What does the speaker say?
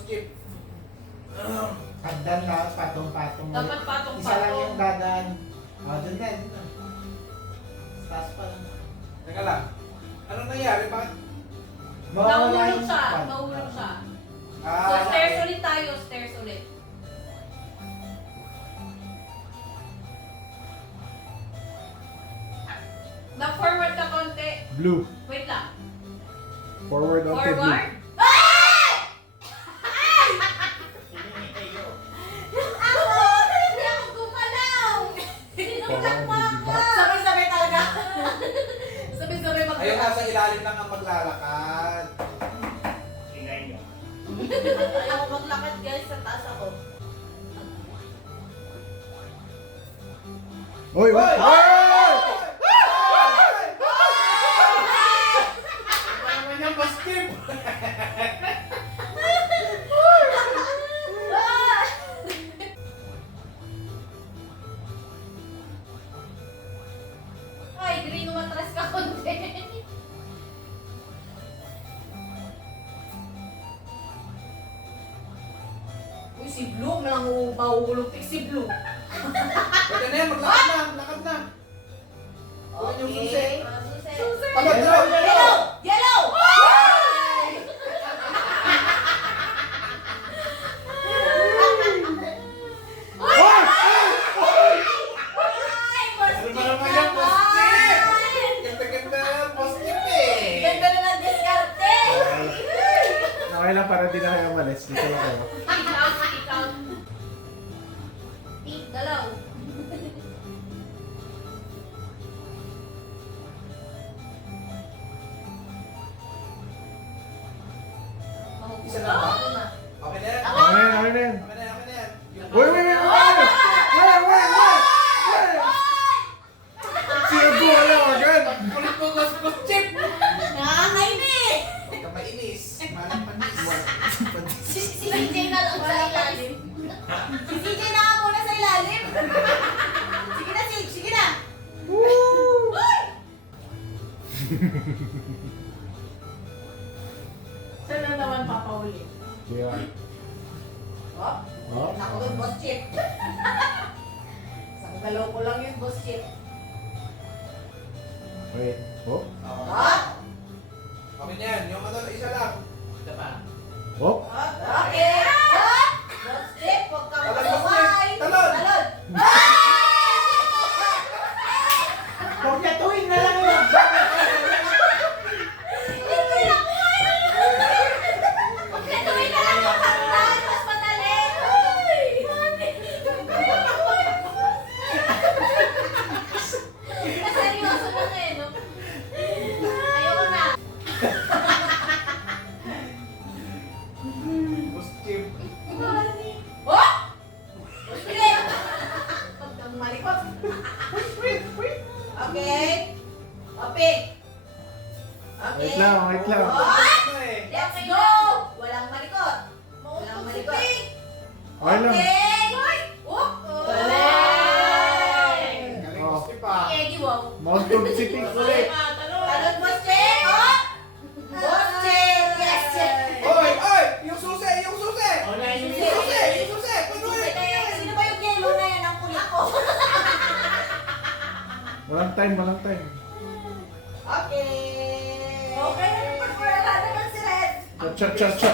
Boss Chip. Hagdan lang, patong-patong. Dapat patong-patong. Isa lang yung dadaan. Dun na, dun na. Taas pa lang. Teka lang. Ano nangyari? Bakit? Nahulog siya. Nahulog siya. So, stairs ulit tayo. Stairs ulit. Na-forward ka konti. Blue. Wait lang. Forward onto blue. Forward. Hindi ako gumalaw. Tinutang mo ako. Sabay-sabay talaga. Sabay-sabay mag- Ayun, nasa ilalim lang ang maglalakad. Ayaw maglakad guys, sa taas ako. Oy! Hoy! Oy! Ano naman yan, Boss Chip? Ay, green umatras ka konti. Uy, si Blue, malang mahuhulog si Blue. Pwede na yan, maglakad na. Lakad na. Huwag yung susi. Susi. Tamad na. Yellow! Yellow! Ano ba naman yan, Boss Chip? Ganda-ganda yan, Boss Chip eh. Ganda na ng diskarte! Okay lang para di na kayo malis. Dito lang kayo. Ikaw. Dalaw. Isa lang ba? Okay na yan. Okay na yan, okay na yan. Okay na yan, okay na yan. Yung- Wait, wait, wait, wait! Wait, wait, wait! Sinago wala agad! Ang kulit mo, Boss Chip! Nakakainis! Huwag ka mainis. Malang panis. Si CJ na lang sa ilalim. Si CJ na nga muna sa ilalim. Sige na, Sig. Sige na. Uy! Saan na naman papauli? Yeah. Oh, Oh. ako doon, Boss Chip. Isang galaw ko lang yun, Boss Chip. Wait. Oh. Ah? Okay na yan. Yung ano, isa lang. Isa pa. Oh. Okay. Ah! Boss Chip, huwag kang Talon, Boss masaway. Chip. Talon. Talon. Kompletuhin na lang yun. Ituloy na lang yung hagdan. Mas madali. Seryoso na nga eh, no? Ayoko na. Boss Chip. Oh! Boss Chip. Huwag kang malikot. Okay. Open. Okay. Wait lang, wait lang. What? Ano eh? Let's go! Walang malikot. Walang malikot. Okay lang. Okay. Oop. Galing, Boss Chip ah. Eddie, wow. Mount of City. Ulit. Talon, Boss Chip. Oh! Boss Chip. Yes, Chip. Oy, oy! Yung susi! Yung susi! Yung Yung susi! Yung susi! Paano eh? Sino ba yung yellow na yan? Ang kulit ko. Walang time, walang time. Okay. Okay na yung pagpapalala naman si Red. Cha cha cha.